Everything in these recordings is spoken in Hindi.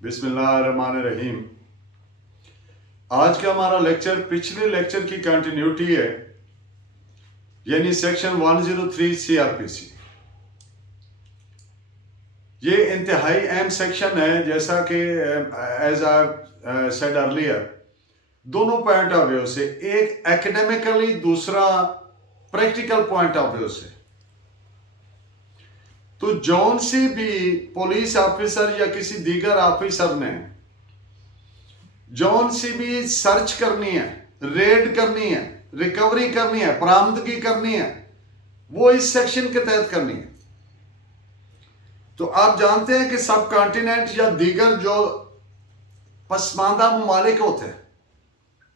बिस्मिल्लाहिर्रहमानिर्रहीम। आज का हमारा लेक्चर पिछले लेक्चर की कंटिन्यूटी है, यानी सेक्शन 103 सीआरपीसी। ये इंतहाई अहम सेक्शन है, जैसा कि एज आई सेड अर्लियर, दोनों पॉइंट ऑफ व्यू से, एक एकेडमिकली, दूसरा प्रैक्टिकल पॉइंट ऑफ व्यू से। तो जौन सी भी पुलिस ऑफिसर या किसी दीगर ऑफिसर ने जौन सी भी सर्च करनी है, रेड करनी है, रिकवरी करनी है, बरामदगी करनी है, वो इस सेक्शन के तहत करनी है। तो आप जानते हैं कि सब कॉन्टिनेंट या दीगर जो पसमानदा ममालिक होते हैं,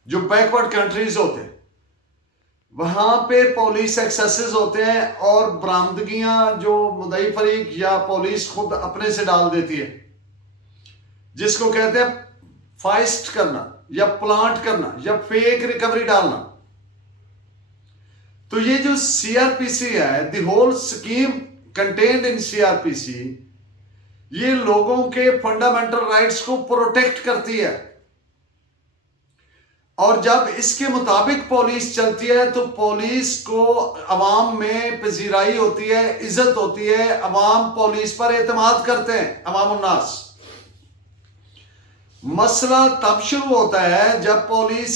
जो बैकवर्ड कंट्रीज होते हैं, वहां पे पुलिस एक्सेसेस होते हैं और बरामदगियां जो मुदई फरीक या पुलिस खुद अपने से डाल देती है, जिसको कहते हैं फाइस्ट करना या प्लांट करना या फेक रिकवरी डालना। तो ये जो सीआरपीसी है, the whole scheme contained in CrPC, ये लोगों के फंडामेंटल राइट्स को प्रोटेक्ट करती है। और जब इसके मुताबिक पुलिस चलती है तो पुलिस को अवाम में पजीराई होती है, इज्जत होती है, अवाम पुलिस पर एतमाद करते हैं, अवाम उन्नास। मसला तब शुरू होता है जब पुलिस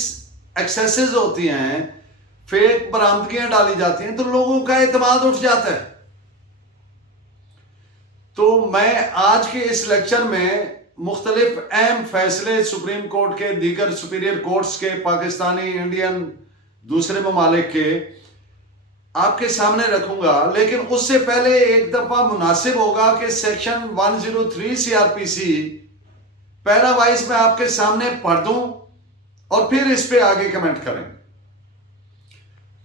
एक्सेसेस होती हैं, फेक बरामदगियां डाली जाती हैं, तो लोगों का एतमाद उठ जाता है। तो मैं आज के इस लेक्चर में मुख्तलिफ अहम फैसले सुप्रीम कोर्ट के, दीगर सुपीरियर कोर्ट्स के, पाकिस्तानी, इंडियन, दूसरे ममालिक के आपके सामने रखूंगा। लेकिन उससे पहले एक दफा मुनासिब होगा कि सेक्शन 103 सीआरपीसी पैरा वाइज में आपके सामने पढ़ दूं और फिर इस पे आगे कमेंट करें।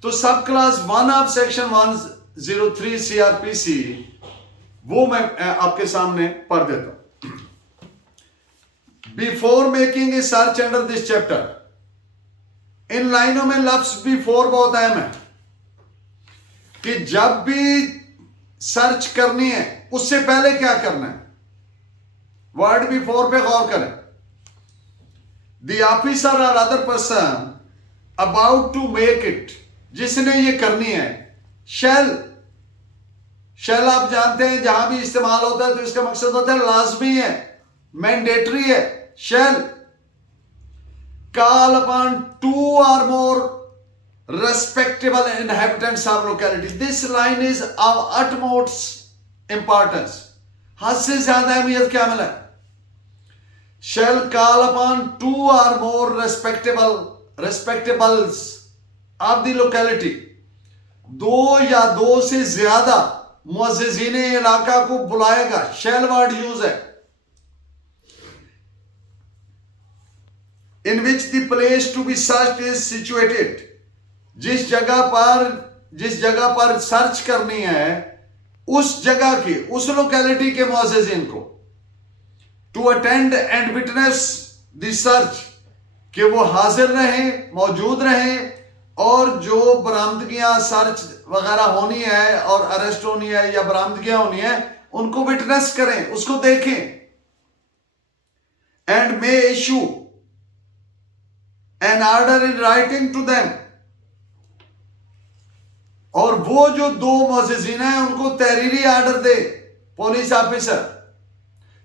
तो सब क्लास 1 ऑफ सेक्शन 103 सीआरपीसी वो मैं आपके सामने पढ़ देता हूं। Before making a search under this chapter, इन लाइनों में लफ्ज बिफोर बहुत अहम है कि जब भी सर्च करनी है उससे पहले क्या करना है। वर्ड बिफोर पे गौर करें। द ऑफिसर और other person about to make it, जिसने ये करनी है, शैल आप जानते हैं जहां भी इस्तेमाल होता है तो इसका मकसद होता है लाजमी है, मैंडेटरी है। शैल call upon 2 or more respectable inhabitants of locality. This line is of utmost importance. हद से ज्यादा अहमियत क्या मिला? Shall call upon 2 or more respectables of the locality. 2 या 2 से ज्यादा मुअज़्ज़िज़ीने इलाका को बुलाएगा। शैल वर्ड यूज है। In which the place to be searched is situated. जिस जगह पर सर्च करनी है, उस जगह के, उस लोकेलिटी के मुअज़्ज़िज़ीन को to attend and witness the search, कि वो हाजिर रहें, मौजूद रहें, और जो बरामदगियां सर्च वगैरह होनी है और अरेस्ट होनी है या बरामदगियां होनी है, उनको विटनेस करें, उसको देखें। And may issue an order in writing to them, और वो जो 2 मुअज़्ज़िज़ीन हैं उनको तहरीरी ऑर्डर दे पुलिस ऑफिसर।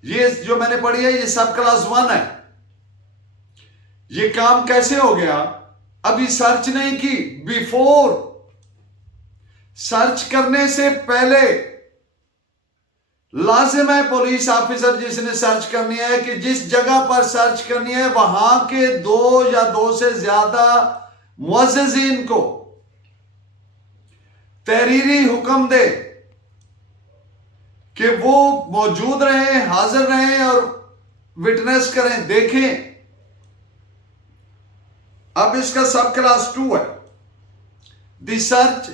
ये जो मैंने पढ़ी है ये सब क्लास 1 है। ये काम कैसे हो गया? अभी सर्च नहीं की, बिफोर, सर्च करने से पहले लाजिम है पुलिस ऑफिसर जिसने सर्च करनी है कि जिस जगह पर सर्च करनी है वहां के 2 या 2 से ज्यादा मुअज़्ज़िज़ीन को तहरीरी हुक्म दे कि वो मौजूद रहें, हाजिर रहें और विटनेस करें, देखें। अब इसका सब क्लास 2 है। The search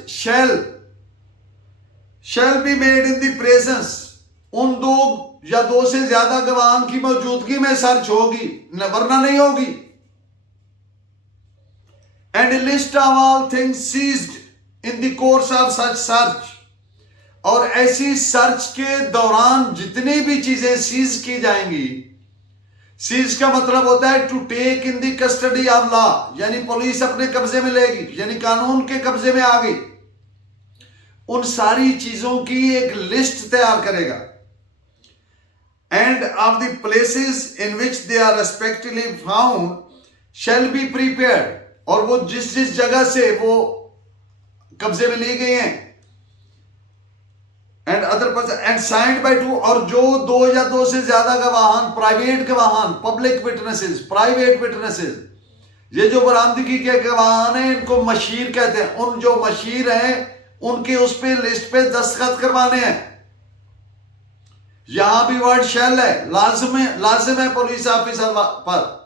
shall be made in the presence, उन 2 या 2 से ज्यादा गवाहों की मौजूदगी में सर्च होगी, वरना नहीं होगी। And list of all things seized in the course of such search, और ऐसी सर्च के दौरान जितनी भी चीजें सीज की जाएंगी सीज का मतलब होता है to take in the custody of law, यानी पुलिस अपने कब्जे में लेगी, यानी कानून के कब्जे में आ गई। उन सारी चीजों की एक लिस्ट तैयार करेगा। And of the places in which they are respectively found shall be prepared, और वो जिस जिस जगह से वो कब्जे में ली गई हैं, and other person and signed by two, और जो 2 या 2 से ज्यादा गवाहान, प्राइवेट गवाहान, पब्लिक विटनेसेस, प्राइवेट विटनेसेस, ये जो बरामदगी के गवाहान हैं इनको मशीर कहते हैं। उन जो मशीर हैं उनके उस पे लिस्ट पे दस्तखत करवाने हैं। यहां भी वर्ड शैल है, लाजिम है पुलिस ऑफिसर पर।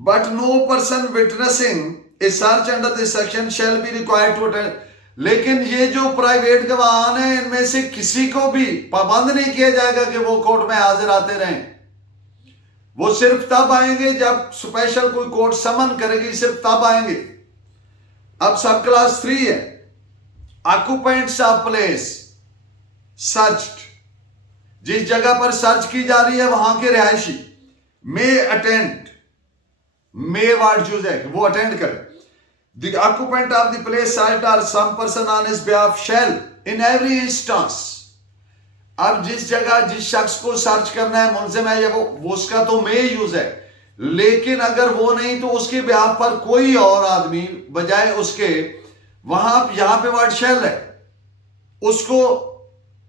But no person witnessing a search under this section shall be required to attend, लेकिन ये जो प्राइवेट गवाह हैं इनमें से किसी को भी पाबंद नहीं किया जाएगा कि वो कोर्ट में हाजिर आते रहें। वो सिर्फ तब आएंगे जब स्पेशल कोई कोर्ट समन करेगी, सिर्फ तब आएंगे। अब सब क्लास 3 है, ऑक्यूपेंट्स ऑफ प्लेस सर्च्ड, जिस जगह पर सर्च की जा रही है वहां के रिहायशी मे अटेंड, मे वर्ड यूज है कि वो अटेंड करे। The occupant of the place searched or some person on his behalf shall in every instance, अब जिस जगह जिस शख्स को सर्च करना है मुलजिम है या वो उसका तो मे यूज है, लेकिन अगर वो नहीं तो उसके ब्याह पर कोई और आदमी बजाय उसके वहां यहां पे वर्ड शैल है, उसको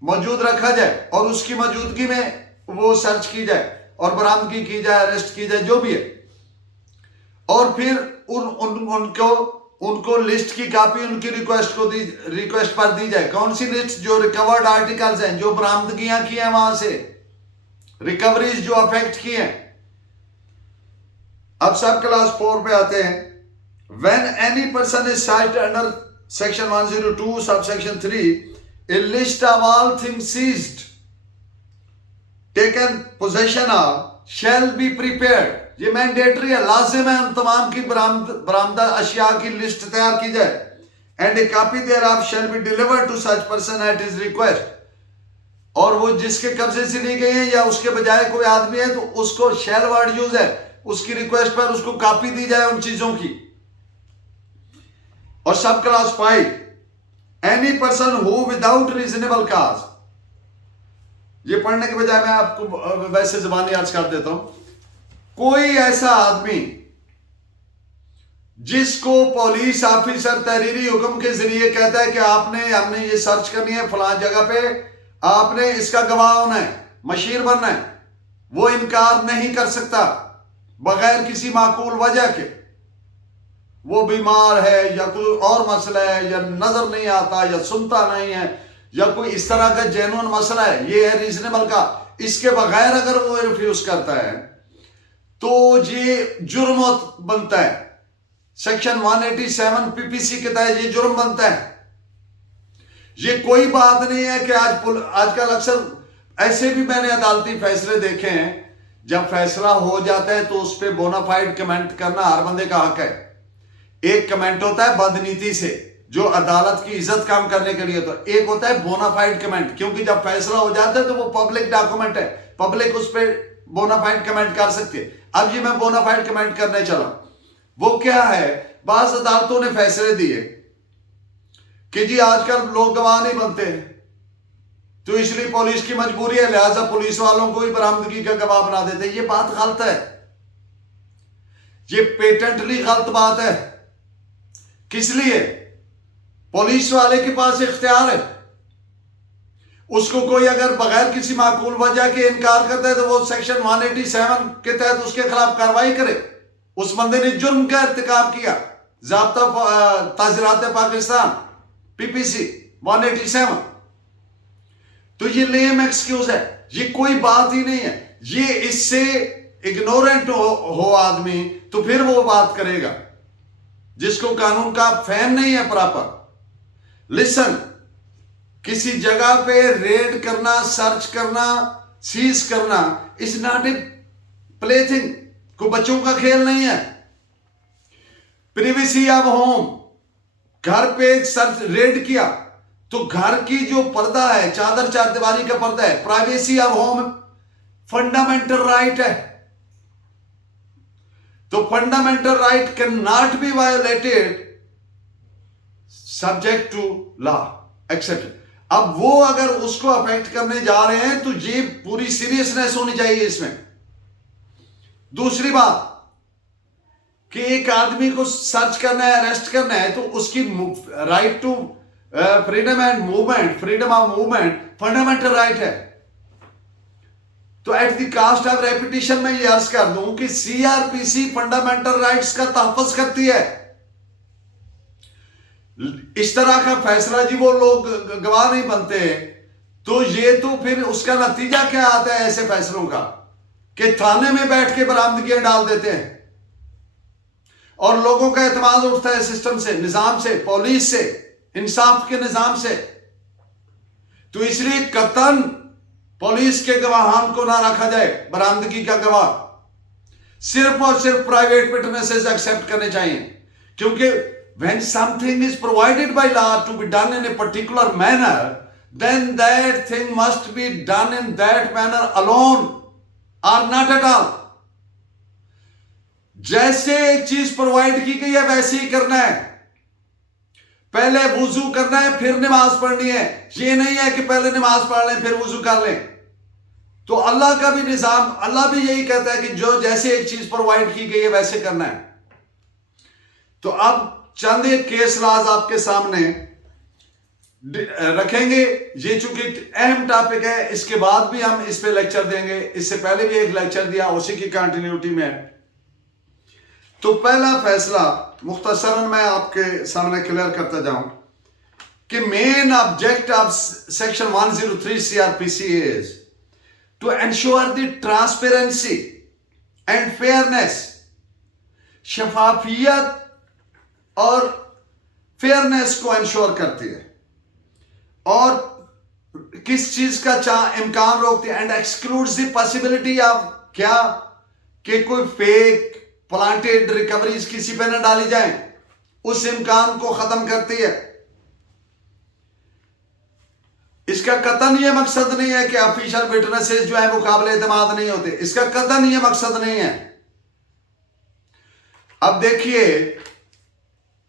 मौजूद रखा जाए और उसकी मौजूदगी में वो सर्च की जाए और बरामदगी की जाए, अरेस्ट की जाए, जो भी है। और फिर उनको लिस्ट की कॉपी उनकी रिक्वेस्ट पर दी जाए। कौन सी लिस्ट? जो रिकवर्ड आर्टिकल्स हैं, जो बरामदगियां की हैं वहां से, रिकवरीज जो अफेक्ट की हैं। अब सब क्लास 4 पे आते हैं। When any person is cited under section 102 sub section 3 a list of all things seized taken possession of shall be prepared, ये मैंडेटरी है, लाजिम है उन तमाम की बरामदा अशिया की लिस्ट तैयार की जाए। And a copy thereof shall be delivered to such person at his request, और वो जिसके कब्जे से ली गई है या उसके बजाय कोई आदमी है तो उसको शैल वर्ड यूज है, उसकी रिक्वेस्ट पर उसको कॉपी दी जाए उन चीजों की। और सब class 5 any person who without reasonable cause, ये पढ़ने के बजाय मैं आपको वैसे जबानी अर्ज कर देता हूं। कोई ऐसा आदमी जिसको पुलिस ऑफिसर तहरीरी हुक्म के जरिए कहता है कि हमने ये सर्च करनी है फलां जगह पे, आपने इसका गवाह होना है, मशीर बनना है, वो इनकार नहीं कर सकता बगैर किसी माकूल वजह के। वो बीमार है या कोई और मसला है या नजर नहीं आता या सुनता नहीं है या कोई इस तरह का जेन्युइन मसला है, ये है रीजनेबल का, इसके बगैर अगर वो रिफ्यूज करता है तो ये जुर्म बनता है। सेक्शन 187 पीपीसी के तहत ये जुर्म बनता है। ये कोई बात नहीं है कि आजकल अक्सर ऐसे भी मैंने अदालती फैसले देखे हैं, जब फैसला हो जाता है तो उस पर बोनाफाइड कमेंट करना हर बंदे का हक है। एक कमेंट होता है बदनीति से, जो अदालत की इज्जत काम करने के लिए, तो एक होता है बोनाफाइड कमेंट, क्योंकि जब फैसला हो जाता है तो वो पब्लिक डॉक्यूमेंट है, पब्लिक उस पर बोनाफाइड कमेंट कर सकती है। अब ये मैं बोनाफाइड कमेंट करने चला, वो क्या है? बाज़ अदालतों ने फैसले दिए कि जी आजकल लोग गवाह नहीं बनते, तो इसलिए पुलिस की मजबूरी है, लिहाजा पुलिस वालों को ही बरामदगी का गवाह बना देते। ये बात गलत है, ये पेटेंटली गलत बात है। किस लिए? पुलिस वाले के पास इख्तियार है, उसको कोई अगर बगैर किसी माकूल वजह के इनकार करता है तो वो सेक्शन 187 के तहत उसके खिलाफ कार्रवाई करे। उस बंदे ने जुर्म का इर्तिकाब किया, ज़ाब्ता ताज़ीरात पाकिस्तान पीपीसी 187, तो ये लेम एक्सक्यूज है, ये कोई बात ही नहीं है। ये इससे इग्नोरेंट हो आदमी तो फिर वो बात करेगा जिसको कानून का फहम नहीं है प्रॉपर। लिसन, किसी जगह पे रेड करना, सर्च करना, सीज करना इज नॉट ए प्लेथिंग, को बच्चों का खेल नहीं है। प्रिवेसी ऑफ होम, घर पे सर्च रेड किया तो घर की जो पर्दा है, चादर चारदीवारी का पर्दा है, privacy of home fundamental right है। तो fundamental right can not be violated subject to law except. अब वो अगर उसको अफेक्ट करने जा रहे हैं तो ये पूरी सीरियसनेस होनी चाहिए इसमें। दूसरी बात कि एक आदमी को सर्च करना है, अरेस्ट करना है, तो उसकी right to freedom and movement, freedom of movement fundamental right है। तो at the cost of repetition में ये अर्ज कर दूं कि सीआरपीसी फंडामेंटल राइट्स का तहफ़्फ़ुज़ करती है। इस तरह का फैसला जी वो लोग गवाह नहीं बनते, तो ये तो फिर उसका नतीजा क्या आता है ऐसे फैसलों का कि थाने में बैठ के बरामदगियां डाल देते हैं और लोगों का एतमाद उठता है सिस्टम से, निजाम से, पुलिस से, इंसाफ के निजाम से। तो इसलिए कतन पुलिस के गवाहान को ना रखा जाए बरामदगी का गवाह, सिर्फ और सिर्फ प्राइवेट विटनेसेस एक्सेप्ट करने चाहिए। क्योंकि when something is provided by law to be done in a particular manner, then that thing must be done in that manner alone or not at all. जैसे एक चीज प्रोवाइड की गई है वैसे ही करना है। पहले वुजू करना है फिर नमाज पढ़नी है, ये नहीं है कि पहले नमाज पढ़ लें फिर वुजू कर लें। तो अल्लाह का भी निजाम, अल्लाह भी यही कहता है कि जो जैसे एक चीज प्रोवाइड की गई है वैसे करना है। तो अब चंद एक केस लाज आपके सामने रखेंगे। ये चूंकि अहम टॉपिक है, इसके बाद भी हम इस पे लेक्चर देंगे, इससे पहले भी एक लेक्चर दिया, उसी की कंटिन्यूटी में है। तो पहला फैसला मुख्तसरन मैं आपके सामने क्लियर करता जाऊं कि main object of section 103 CrPC is to ensure the transparency and fairness, शफाफियत और फेयरनेस को इंश्योर करती है और किस चीज का इम्कान रोकती है, and excludes the possibility of क्या कि कोई फेक प्लांटेड रिकवरीज किसी पे न डाली जाए, उस इम्कान को खत्म करती है। इसका कतन ये मकसद नहीं है कि ऑफिशियल विटनेसेस जो है वो काबिल एतमाद नहीं होते, इसका कतन ये मकसद नहीं है। अब देखिए,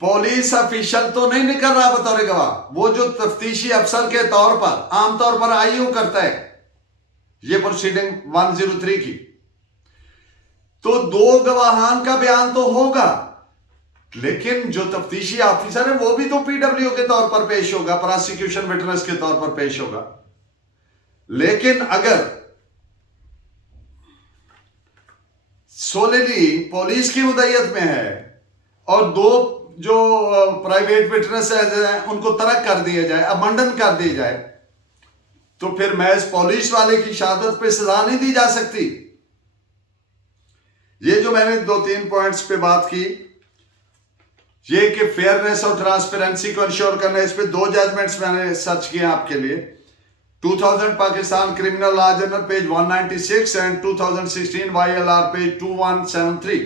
पुलिस ऑफिशियल तो नहीं निकल रहा बतौर गवाह, वो जो तफ्तीशी अफसर के तौर पर आमतौर पर आईओ करता है ये प्रोसीडिंग 103 की। तो दो गवाहान का बयान तो होगा, लेकिन जो तफ्तीशी ऑफिसर है वो भी तो पीडब्ल्यू के तौर पर पेश होगा, प्रोसिक्यूशन विटनेस के तौर पर पेश होगा। लेकिन अगर सोलेली पुलिस की मुद्दत में है और दो जो प्राइवेट विटनेस हैं उनको तर्क कर दिया जाए, अबंडन कर दिया जाए, तो फिर महज पुलिस वाले की शहादत पे सजा नहीं दी जा सकती। ये जो मैंने 2-3 पॉइंट्स पे बात की, ये कि फेयरनेस और ट्रांसपेरेंसी को इंश्योर करना, इस पे 2 जजमेंट्स मैंने सर्च किए आपके लिए। 2000 Pakistan criminal law journal page 196 and 2016 YLR page 2173।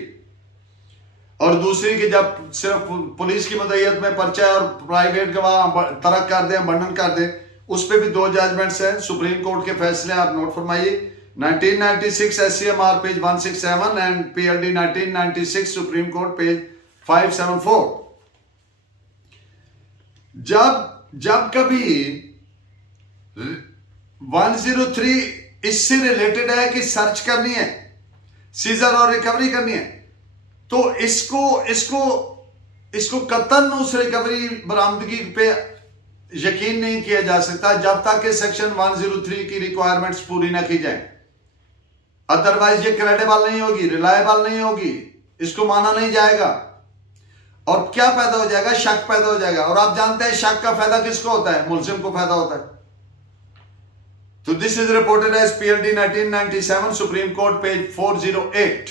और दूसरी कि जब सिर्फ पुलिस की मुद्दत में पर्चा और प्राइवेट गवाह तर्क कर दें, बंधन कर दें, उस पर भी 2 जजमेंट्स हैं। सुप्रीम कोर्ट के फैसले आप नोट फरमाइए। 1996 SCMR page 167 and PLD 1996 supreme court page 574। जब कभी 103 इससे रिलेटेड है कि सर्च करनी है, सीजर और रिकवरी करनी है, तो इसको कतन उस रिकवरी बरामदगी पे यकीन नहीं किया जा सकता जब तक कि सेक्शन 103 की रिक्वायरमेंट्स पूरी ना की जाए। अदरवाइज ये क्रेडिबल नहीं होगी, रिलायबल नहीं होगी, इसको माना नहीं जाएगा। और क्या पैदा हो जाएगा? शक पैदा हो जाएगा। और आप जानते हैं शक का फायदा किसको होता है? मुल्जिम को फायदा होता है। तो this is reported as PLD 1997 supreme court page 408।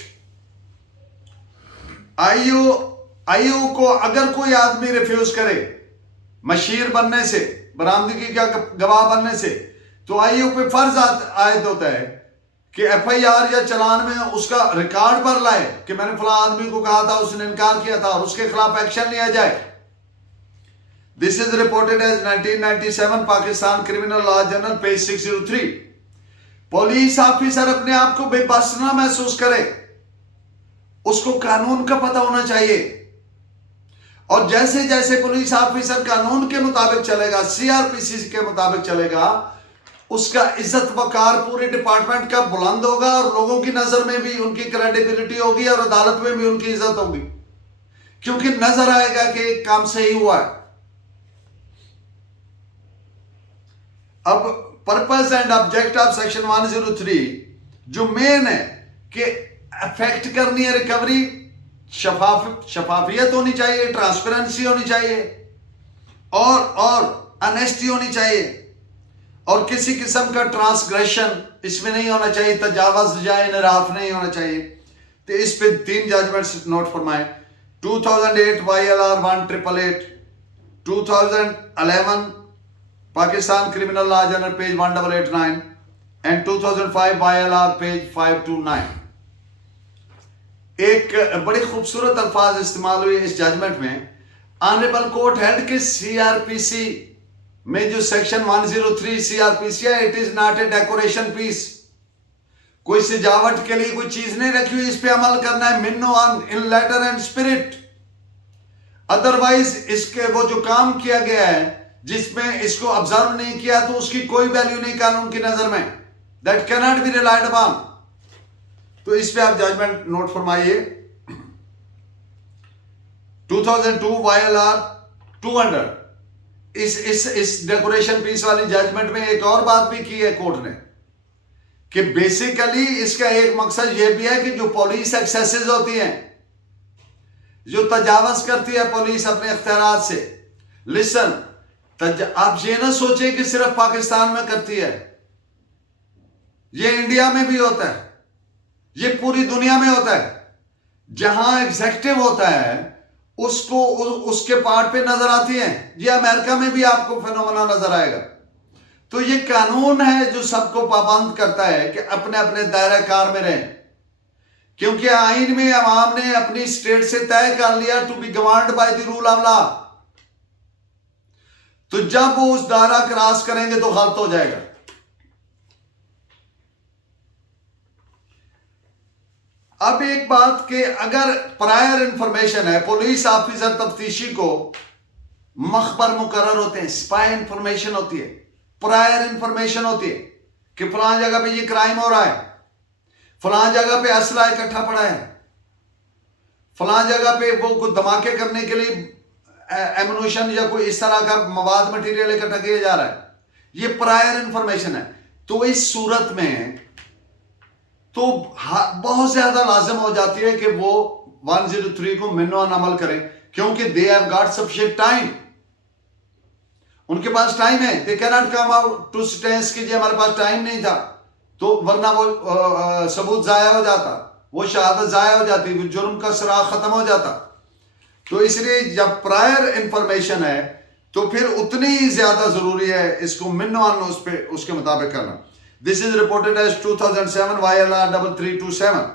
IO को अगर कोई आदमी रिफ्यूज करे मशीर बनने से, बरामदगी का गवाह बनने से, तो आईओ पे फर्ज आयद होता है कि FIR या चलान में उसका रिकॉर्ड पर लाए कि मैंने फला आदमी को कहा था, उसने इनकार किया था, और उसके खिलाफ एक्शन लिया जाए। This is reported as 1997 Pakistan criminal law journal page 603। Police officer अपने आप को बेबस ना महसूस करे, उसको कानून का पता होना चाहिए। और जैसे जैसे पुलिस ऑफिसर कानून के मुताबिक चलेगा, सीआरपीसी के मुताबिक चलेगा, उसका इज्जत वकार पूरे डिपार्टमेंट का बुलंद होगा और लोगों की नजर में भी उनकी क्रेडिबिलिटी होगी और अदालत में भी उनकी इज्जत होगी, क्योंकि नजर आएगा कि काम सही हुआ है। अब purpose and object of section 103 जो मेन है कि अफेक्ट करनी है रिकवरी, शफाफियत होनी चाहिए, ट्रांसपेरेंसी होनी चाहिए और ऑनेस्टी होनी चाहिए, और किसी किस्म का ट्रांसग्रेशन इसमें नहीं होना चाहिए, तजावज या इनराफ नहीं होना चाहिए। तो इस पे 3 जजमेंट्स नोट फरमाएं। 2008 YLR 1888, 2011 Pakistan criminal law general page 1889 and 2005 YLR page 529। एक बड़ी खूबसूरत अल्फाज इस्तेमाल हुए इस जजमेंट में। ऑनरेबल कोर्ट हेल्ड के सीआरपीसी में जो सेक्शन 103 सीआरपीसी है, it is not a decoration piece. कोई सजावट के लिए कोई चीज नहीं रखी हुई, इस पे अमल करना है मिनो on in letter and spirit. Otherwise इसके वो जो काम किया गया है जिसमें इसको ऑब्जर्व नहीं किया तो उसकी कोई वैल्यू नहीं कानून की नजर में, that can not B relied upon. तो इस पे आप जजमेंट नोट फरमाइए। 2002 YLR 200, इस डेकोरेशन पीस वाली जजमेंट में एक और बात भी की है कोर्ट ने कि बेसिकली इसका एक मकसद यह भी है कि जो पुलिस एक्सेसेस होती हैं, जो तजावज करती है पुलिस अपने इख्तियारात से, लिसन, आप ये ना सोचें कि सिर्फ पाकिस्तान में करती है, ये इंडिया में भी होता है, ये पूरी दुनिया में होता है। जहां एग्जेक्टिव होता है उसको उसके पार्ट पे नजर आती है। ये अमेरिका में भी आपको फिनोमेना नजर आएगा। तो ये कानून है जो सबको पाबंद करता है कि अपने अपने दायरा कार में रहें, क्योंकि आइन में अवाम ने अपनी स्टेट से तय कर लिया to be governed by the rule of law. तो जब वो उस दायरा क्रॉस करेंगे तो गलत हो जाएगा। अब एक बात कि अगर प्रायर इंफॉर्मेशन है, पुलिस ऑफिसर तफ्तीशी को मखबर मुकर्रर होते हैं, स्पाई इंफॉर्मेशन होती है, प्रायर इंफॉर्मेशन होती है कि फलां जगह पे ये क्राइम हो रहा है, फलां जगह पे असला इकट्ठा पड़ा है, फलां जगह पे वो कुछ धमाके करने के लिए एमुनेशन या कोई इस तरह का मवाद मटेरियल इकट्ठा किया जा रहा है, ये प्रायर इंफॉर्मेशन है। तो इस सूरत में तो बहुत ज्यादा लाजिम हो जाती है कि वो 103 को मिनो ऑन अमल करें, क्योंकि they have got sufficient time, उनके पास टाइम है। They can not come out to stance कि जी हमारे पास टाइम नहीं था, तो वरना वो सबूत जाया हो जाता, वो शहादत जाया हो जाती, वो जुर्म का सुराग खत्म हो जाता। तो इसलिए जब प्रायर इंफॉर्मेशन है तो फिर उतनी ही ज्यादा जरूरी है इसको मिनो ऑन उस पे उसके मुताबिक करना। This is reported as 2007 YLR 3327।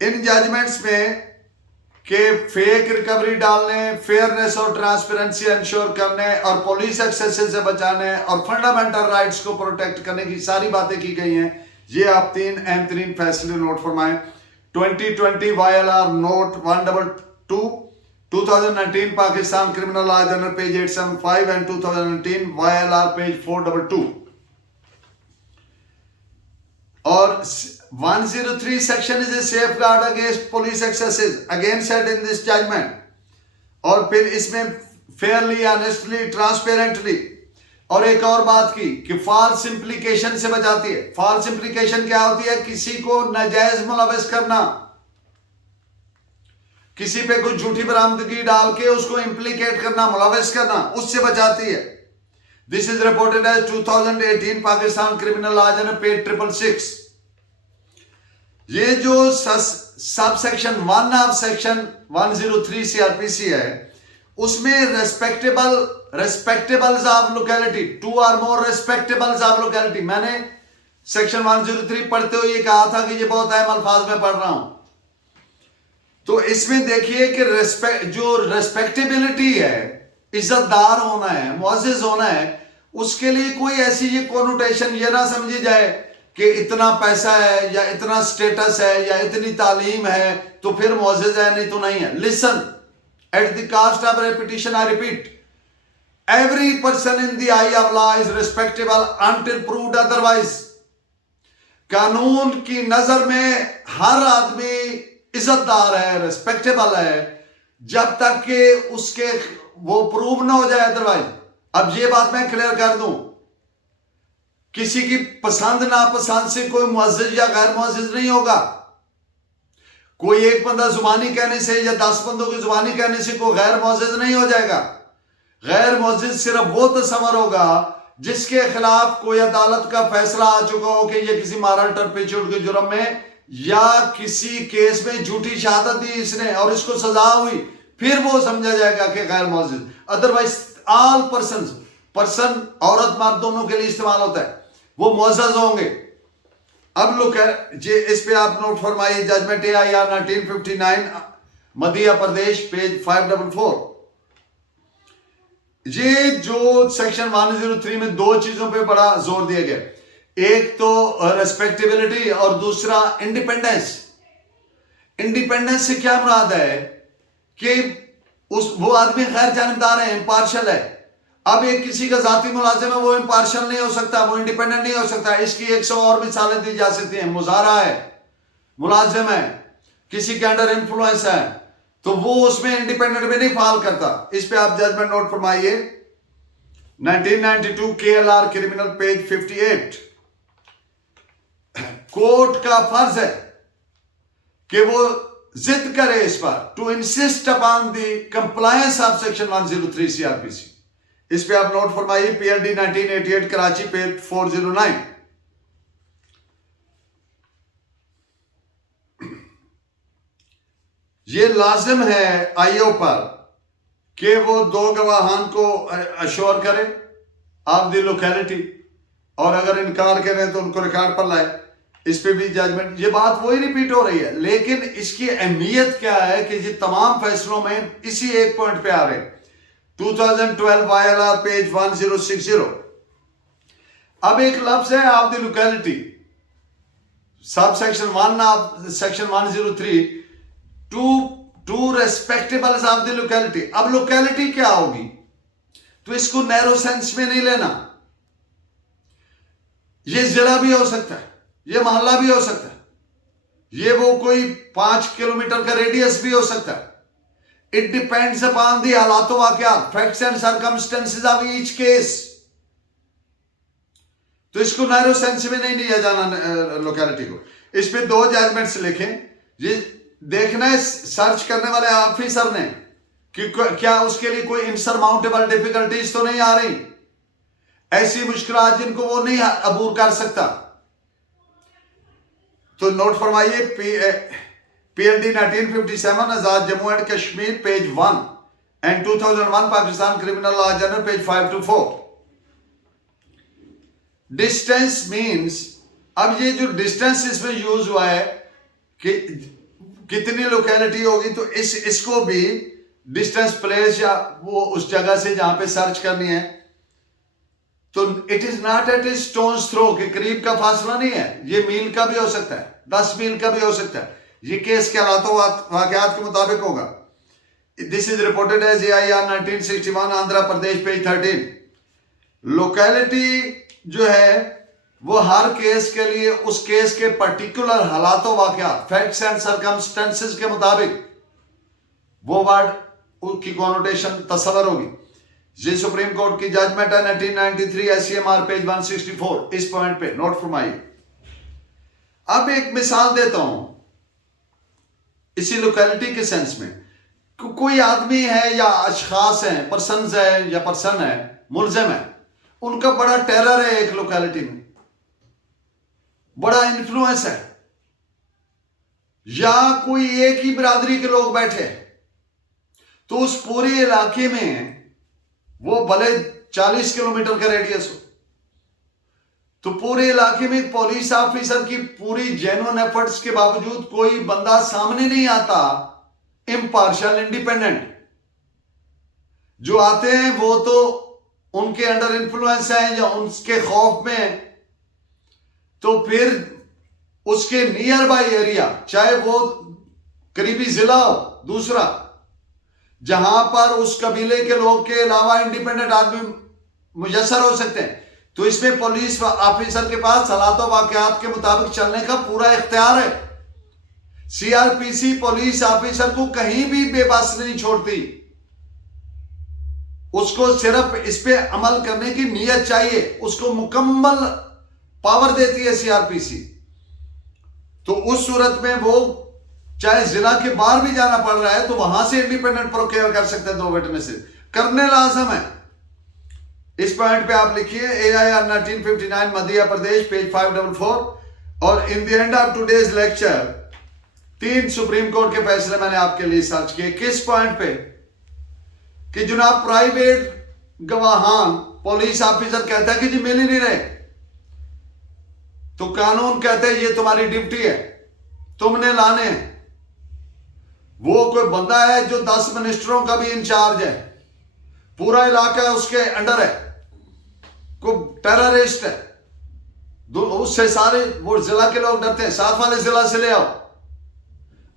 In judgements में के फेक रिकवरी डालने, फेयरनेस और ट्रांसपेरेंसी इंश्योर करने और पुलिस एक्सेस से बचाने और फंडामेंटल राइट्स को प्रोटेक्ट करने की सारी बातें की गई हैं। ये आप 3 अहम तरीन फैसले नोट फरमाएं। 2020 YLR note 122, 2019 Pakistan criminal law general page 875 and 2019 YLR page 422। और 103 section is a safeguard against police excesses, again said in this judgment। और फिर इसमें fairly, honestly, transparently, और एक और बात की कि false implication से बचाती है। false implication क्या होती है? किसी को नाजायज मुलविस करना, किसी पे कुछ झूठी बरामदगी डाल के उसको इम्प्लीकेट करना, मुलविस करना, उससे बचाती है। This is reported as 2018 Pakistan criminal law general page 666। ये जो सब सेक्शन 1 ऑफ सेक्शन 103 सीआरपीसी है, उसमें रेस्पेक्टेबल्स ऑफ लोकेलिटी, 2 और मोर रेस्पेक्टेबल्स ऑफ लोकेलिटी। मैंने सेक्शन 103 पढ़ते हुए ये कहा था कि ये बहुत अहम अल्फाज में पढ़ रहा हूं। तो इसमें देखिए कि जो रेस्पेक्टेबिलिटी है, इज्जतदार होना है, मुअज़्ज़िज़ होना है, उसके लिए कोई ऐसी ये कोनोटेशन ये ना समझी जाए कि इतना पैसा है या इतना स्टेटस है या इतनी तालीम है तो फिर मौजिज़ है, नहीं तो नहीं है। Listen, at the cost of repetition I repeat, every person in the eye of law is respectable until proved otherwise। कानून की नजर में हर आदमी इज्जतदार है, रिस्पेक्टेबल है, जब तक कि उसके वो प्रूव ना हो जाए अदरवाइज। अब ये बात मैं क्लियर कर दूं, किसी की पसंद नापसंद से कोई मुअज्जिज या गैर मुअज्जिज नहीं होगा। कोई एक बंदा जुबानी कहने से या 10 बंदों की जुबानी कहने से कोई गैर मुअज्जिज नहीं हो जाएगा। गैर मुअज्जिज सिर्फ वो तस्वर होगा जिसके खिलाफ कोई अदालत का फैसला आ चुका हो कि ये किसी मॉरल टर्पिट्यूड के जुर्म में या किसी केस में झूठी शहादत दी इसने और इसको सजा हुई, फिर वो समझा जाएगा कि गैर मुअज्जिज। अदरवाइज ऑल पर्सन औरत मर्द दोनों के लिए इस्तेमाल होता है, वो मुअज्जज होंगे। अब लोग जी इस पे आप नोट फरमाइए, judgement AIR 1959 Madhya Pradesh page 544। ये जो सेक्शन 103 में दो चीजों पे बड़ा जोर दिया गया, एक तो रेस्पेक्टेबिलिटी और दूसरा इंडिपेंडेंस। इंडिपेंडेंस से क्या मुराद है कि वो आदमी गैर जानिबदार है, इम्पार्शल है। अब एक किसी का जाती मुलाजिम है, वो इम्पार्शल नहीं हो सकता, वो इंडिपेंडेंट नहीं हो सकता। इसकी 100 और मिसालें दी जा सकती हैं। मुजारा है, मुलाजिम है, किसी के अंडर इन्फ्लुएंस है, तो वो उसमें इंडिपेंडेंट में नहीं फाल करता। इस पे आप जजमेंट नोट फरमाइए, 1992 KLR क्रिमिनल पेज 58। कोर्ट का फर्ज है कि वो जिद करे इस पर, to insist upon the compliance of section 103 CRPC। इस पे आप नोट फरमाइए, PLD 1988 कराची पेज 409। ये लाजिम है IO पर कि वो दो गवाहान को अश्योर करे ऑफ द लोकेलिटी, और अगर इनकार करें तो उनको रिकॉर्ड पर लाए। इस पे भी जजमेंट, ये बात वही रिपीट हो रही है, लेकिन इसकी अहमियत क्या है कि ये तमाम फैसलों में इसी एक पॉइंट पे आ रहे हैं। 2012 YLR पेज 1060। अब एक लफ्ज है of the locality, sub section 1 of section 103, to respectable of the locality. अब लोकेलिटी क्या होगी, तो इसको नैरो सेंस में नहीं लेना। ये जिला भी हो सकता है, ये मोहल्ला भी हो सकता है, ये वो कोई 5 किलोमीटर का रेडियस भी हो सकता है। इट डिपेंड्स अपॉन द हालात वाक़यात, facts and circumstances of each case. तो इसको नैरो सेंस में नहीं लिया जाना लोकेलिटी को। इस पे दो जजमेंट्स लिखें, ये देखना है सर्च करने वाले ऑफिसर ने कि क्या उसके लिए कोई इंसरमाउंटेबल डिफिकल्टीज तो नहीं आ रही, ऐसी मुश्किलात जिनको वो नहीं अबूर कर सकता। तो नोट फरमाइए, PLD 1957 Azad Jammu and Kashmir page 1 and 2001 Pakistan criminal law journal page 524। Distance means, अब ये जो डिस्टेंस इसमें यूज हुआ है कि कितनी लोकेलिटी होगी, तो इसको भी डिस्टेंस प्लेस या वो उस जगह से जहां पे सर्च करनी है, तो it is not at a stone's throw, के करीब का फासला नहीं है। ये मील का भी हो सकता है, 10 मील का भी हो सकता है। ये केस के हालातों वाकयात के मुताबिक होगा। This is reported as AIR 1961 Andhra Pradesh page 13। Locality जो है वो हर केस के लिए उस केस के पर्टिकुलर हालातों वाकयात, फैक्ट्स एंड सर्कमस्टेंसेस के मुताबिक वो वर्ड की कॉनोटेशन तस्वर होगी। ये सुप्रीम कोर्ट की जजमेंट है 1993 SCMR पेज 164। इस पॉइंट पे नोट फरमाइए। अब एक मिसाल देता हूं इसी लोकेलिटी के सेंस में। कोई आदमी है या अशखास हैं, पर्सन है या पर्सन है, मुलजिम है, उनका बड़ा टेरर है, एक लोकेलिटी में बड़ा इन्फ्लुएंस है, या कोई एक ही बिरादरी के लोग बैठे, तो उस पूरे इलाके में वो भले 40 किलोमीटर का रेडियस हो, तो पूरे इलाके में पुलिस ऑफिसर की पूरी जेन्युइन एफर्ट्स के बावजूद कोई बंदा सामने नहीं आता इम्पार्शियल इंडिपेंडेंट। जो आते हैं वो तो उनके अंडर इन्फ्लुएंस है या उनके खौफ में है, तो फिर उसके नियर बाय एरिया, चाहे वो करीबी जिला हो दूसरा, जहां पर उस कबीले के लोग के अलावा इंडिपेंडेंट आदमी मुयसर हो सकते हैं, तो इसमें पुलिस ऑफिसर के पास हालात वाकयात के मुताबिक चलने का पूरा इख्तियार है। सीआरपीसी पुलिस ऑफिसर को कहीं भी बेबस नहीं छोड़ती, उसको सिर्फ इस पे अमल करने की नीयत चाहिए, उसको मुकम्मल पावर देती है सीआरपीसी। तो उस सूरत में वो चाहे जिला के बाहर भी जाना पड़ रहा है तो वहां से इंडिपेंडेंट प्रोक्योर कर सकते हैं 2 विटनेसेस, करने लाजम है। इस पॉइंट पे आप लिखिए AIR 1959 मध्य प्रदेश पेज 544। और in the end of today's lecture 3 supreme court के फैसले मैंने आपके लिए सर्च किए। किस पॉइंट पे कि जनाब प्राइवेट गवाहान पुलिस ऑफिसर कहता है कि जी मिल ही नहीं रहे, तो कानून कहता है ये तुम्हारी ड्यूटी है, तुमने लाने हैं। वो कोई बंदा है जो 10 मिनिस्टरों का भी इंचार्ज है, पूरा इलाका उसके अंडर है, कोई टेररिस्ट है, उससे सारे वो जिला के लोग डरते हैं, साथ वाले जिला से ले आओ,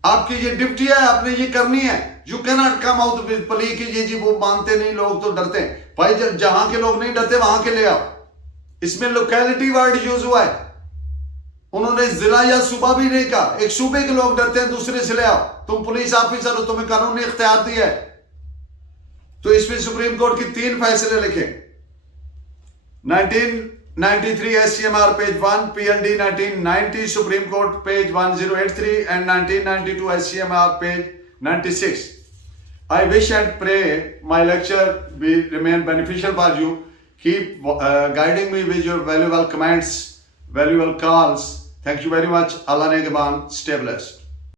आपकी ये ड्यूटी है, आपने ये करनी है। You can not come out with plea कि जी वो मानते नहीं, लोग तो डरते हैं। भाई जहां के लोग नहीं डरते वहां के ले आओ। इसमें लोकेलिटी वर्ड यूज हुआ है, उन्होंने जिला या सूबा भी नहीं कहा। एक सूबे के लोग डरते हैं, दूसरे से ले आओ, तुम पुलिस ऑफिसर हो, तुम्हें कानून ने इख्तियार दिया है। तो इसमें सुप्रीम कोर्ट की 3 फैसले लिखे। 1993 SCMR page 1, PND 1990 supreme court page 1083 and 1992 SCMR page 96। I wish and pray my lecture will remain beneficial for you. Keep guiding me with your valuable comments, valuable calls. Thank you very much. Allah Negeban. Stay blessed.